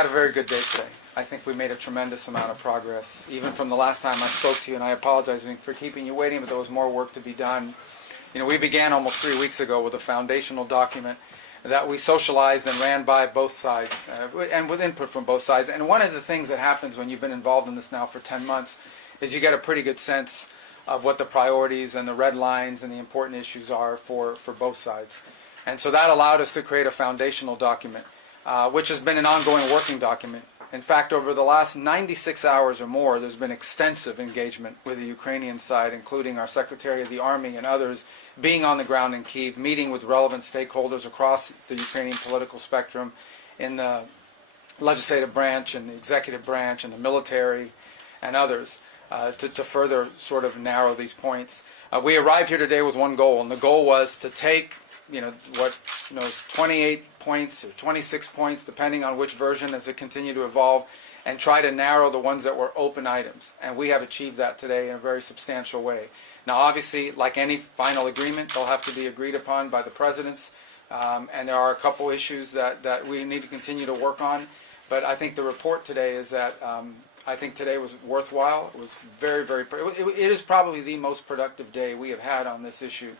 had a very good day today. I think we made a tremendous amount of progress, even from the last time I spoke to you, and I apologize for keeping you waiting, but there was more work to be done. We began almost 3 weeks ago with a foundational document that we socialized and ran by both sides, and with input from both sides. And one of the things that happens when you've been involved in this now for 10 months is you get a pretty good sense of what the priorities and the red lines and the important issues are for both sides. And so that allowed us to create a foundational document, which has been an ongoing working document. In fact, over the last 96 hours or more, there's been extensive engagement with the Ukrainian side, including our Secretary of the Army and others being on the ground in Kyiv, meeting with relevant stakeholders across the Ukrainian political spectrum in the legislative branch and the executive branch and the military and others to further sort of narrow these points. We arrived here today with one goal, and the goal was to take what is 28 points or 26 points, depending on which version as it continued to evolve, and try to narrow the ones that were open items. And we have achieved that today in a very substantial way. Now, obviously, like any final agreement, they'll have to be agreed upon by the presidents, and there are a couple issues that we need to continue to work on. But I think the report today is that I think today was worthwhile. It was very, very. It is probably the most productive day we have had on this issue.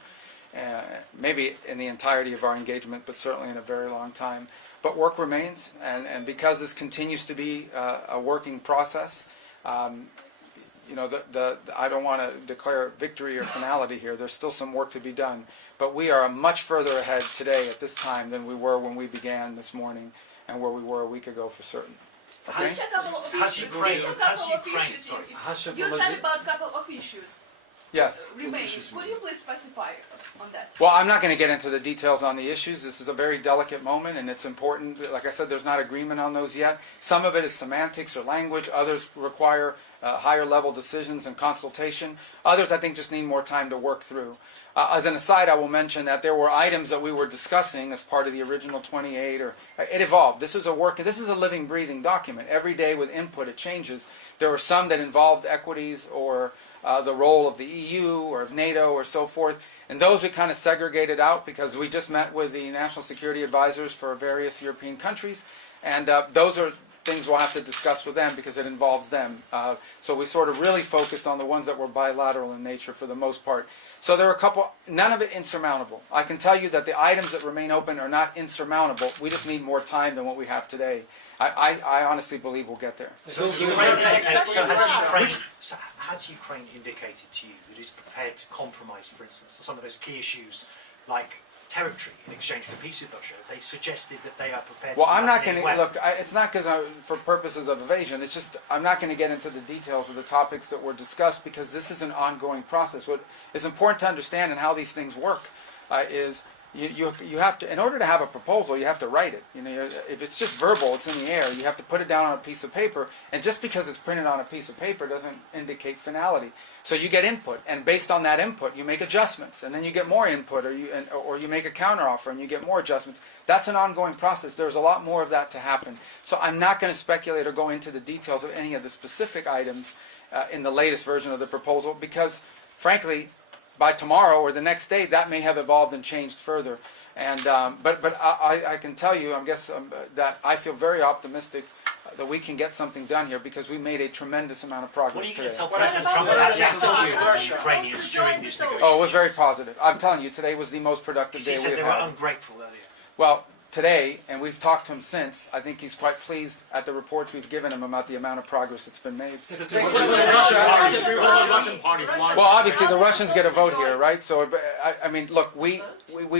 Maybe in the entirety of our engagement, but certainly in a very long time. But work remains, and because this continues to be a working process, I don't want to declare victory or finality here. There's still some work to be done, but we are much further ahead today at this time than we were when we began this morning, and where we were a week ago for certain. Okay? You said about a couple of issues. Yes. Remaining. Could you please specify on that? Well, I'm not going to get into the details on the issues. This is a very delicate moment, and it's important. Like I said, there's not agreement on those yet. Some of it is semantics or language. Others require higher level decisions and consultation. Others, I think, just need more time to work through. As an aside, I will mention that there were items that we were discussing as part of the original 28, it evolved. This is a living, breathing document. Every day with input, it changes. There were some that involved equities or the role of the EU or of NATO or so forth. And those we kind of segregated out because we just met with the national security advisors for various European countries. And those are things we'll have to discuss with them because it involves them. So we sort of really focused on the ones that were bilateral in nature for the most part. So there are a couple, none of it insurmountable. I can tell you that the items that remain open are not insurmountable. We just need more time than what we have today. I honestly believe we'll get there. Has Ukraine indicated to you that it's prepared to compromise, for instance, on some of those key issues like territory in exchange for peace with Russia? Have they suggested that they are prepared to... Well, I'm not going to... Look, it's not because for purposes of evasion. It's just I'm not going to get into the details of the topics that were discussed because this is an ongoing process. What is important to understand and how these things work is... You have to, in order to have a proposal, you have to write it. If it's just verbal, it's in the air. You have to put it down on a piece of paper, and just because it's printed on a piece of paper doesn't indicate finality. So you get input, and based on that input, you make adjustments, and then you get more input, or you make a counteroffer, and you get more adjustments. That's an ongoing process. There's a lot more of that to happen. So I'm not going to speculate or go into the details of any of the specific items in the latest version of the proposal, because, frankly, by tomorrow or the next day, that may have evolved and changed further. And but I can tell you, that I feel very optimistic that we can get something done here because we made a tremendous amount of progress today. What are you going to tell President Trump about the attitude of the Ukrainians during these negotiations? Oh, it was very positive. I'm telling you, today was the most productive day we have had. He said they were ungrateful earlier. Well, today, and we've talked to him since, I think he's quite pleased at the reports we've given him about the amount of progress that's been made. Well, obviously the Russians get a vote here, right? So, I mean, look, we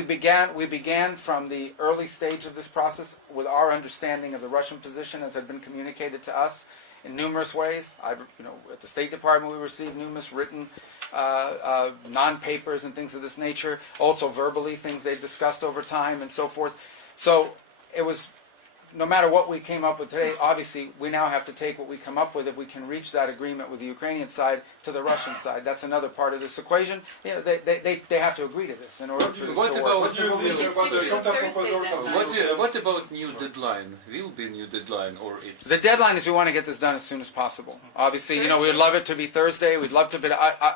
began from the early stage of this process with our understanding of the Russian position as had been communicated to us in numerous ways. At the State Department we received numerous written non-papers and things of this nature, also verbally, things they've discussed over time and so forth. So it was, no matter what we came up with today, obviously we now have to take what we come up with if we can reach that agreement with the Ukrainian side to the Russian side. That's another part of this equation. They have to agree to this in order for this to work. What about new deadline? Will be new deadline or it's... The deadline is we want to get this done as soon as possible. Obviously, we'd love it to be Thursday. We'd love to be...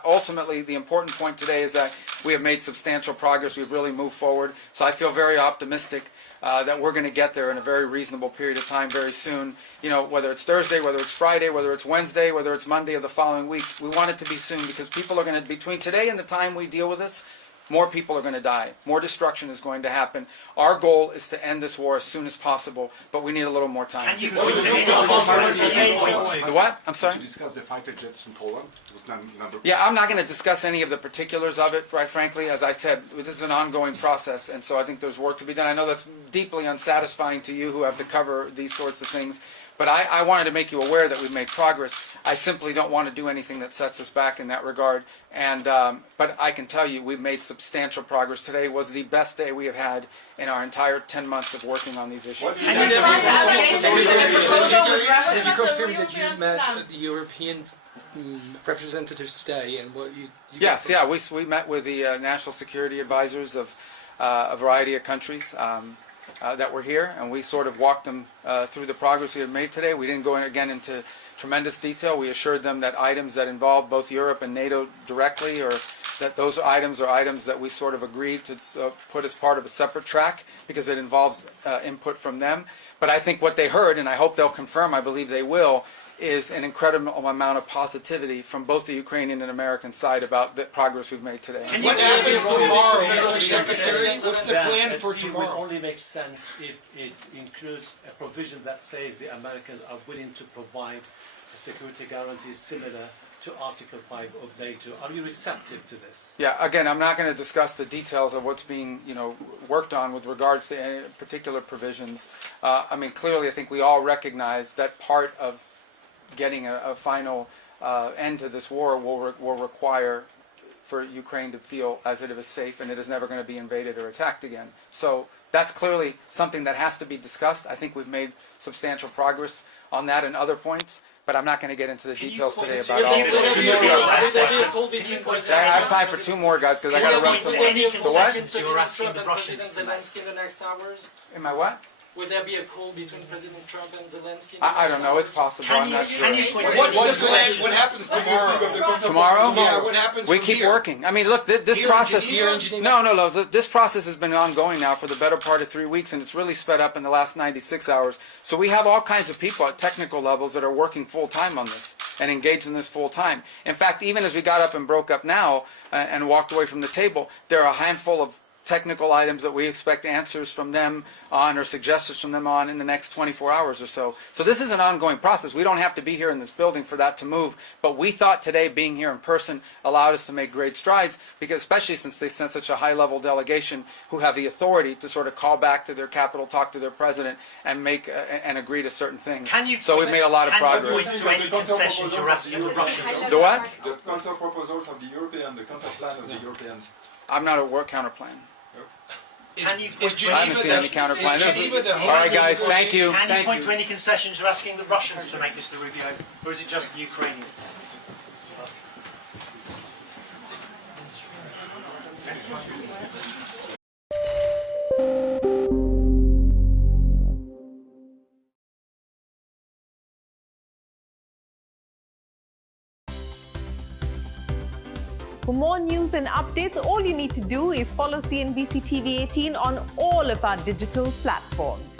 ultimately, the important point today is that we have made substantial progress. We've really moved forward. So I feel very optimistic that we're going to get there in a very reasonable period of time very soon. You know, whether it's Thursday, whether it's Friday, whether it's Wednesday, whether it's Monday of the following week, we want it to be soon because people are going to, between today and the time we deal with this, more people are going to die. More destruction is going to happen. Our goal is to end this war as soon as possible, but we need a little more time. Can you point to any The what? I'm sorry? Did you discuss the fighter jets in Poland? It was number. Yeah, I'm not going to discuss any of the particulars of it, right frankly. As I said, this is an ongoing process, and so I think there's work to be done. I know that's deeply unsatisfying to you who have to cover these sorts of things, but I wanted to make you aware that we've made progress. I simply don't want to do anything that sets us back in that regard. And but I can tell you we've made substantial progress. Today was the best day we have had in our entire 10 months of working on these issues. Did you confirm that you met the European representatives today and what you Yes, yeah, we met with the national security advisors of a variety of countries that were here, and we sort of walked them through the progress we had made today. We didn't go again into tremendous detail. We assured them that items that involve both Europe and NATO directly, or that those items are items that we sort of agreed to put as part of a separate track because it involves input from them. But I think what they heard, and I hope they'll confirm, I believe they will, is an incredible amount of positivity from both the Ukrainian and American side about the progress we've made today. What happens tomorrow, Mr. Secretary? What's the plan for It will tomorrow? only make sense if it includes a provision that says the Americans are willing to provide security guarantees similar to Article 5 of NATO. Are you receptive to this? Yeah, again, I'm not going to discuss the details of what's being, worked on with regards to any particular provisions. I mean, clearly, I think we all recognize that part of getting a final end to this war will require for Ukraine to feel as it is safe and it is never going to be invaded or attacked again. So that's clearly something that has to be discussed. I think we've made substantial progress on that and other points, but I'm not going to get into the details today about all of it. I have time for two more, guys, because I got to run some. Any The what? concessions you're asking the Russians to make? Zelensky in the next hours? Am I what? Would there be a call between President Trump and Zelensky? I don't know. It's possible. I'm not sure. Can you point to What's any the plan? What happens tomorrow? Tomorrow? Yeah, what happens We from keep here? working. I mean, look, this Here in process. Geneva? No. This process has been ongoing now for the better part of 3 weeks, and it's really sped up in the last 96 hours. So we have all kinds of people at technical levels that are working full time on this and engaged in this full time. In fact, even as we got up and broke up now and walked away from the table, there are a handful of technical items that we expect answers from them on or suggestions from them on in the next 24 hours or so. So this is an ongoing process. We don't have to be here in this building for that to move, but we thought today being here in person allowed us to make great strides, because especially since they sent such a high-level delegation who have the authority to sort of call back to their capital, talk to their president, and make and agree to certain things. So we've made a lot of progress. Can you point to any concessions you're asking the Russians? The what? The counter proposals of the European, the counter plan of the Europeans. I'm not a work counter plan. Can you Is point to Geneva I haven't seen any counter plan. Is Geneva the All right, guys. Thank you. Can you Thank point you. to any concessions you're asking the Russians to make, Mr. Rubio, or is it just the Ukrainians? For more news and updates, all you need to do is follow CNBC TV 18 on all of our digital platforms.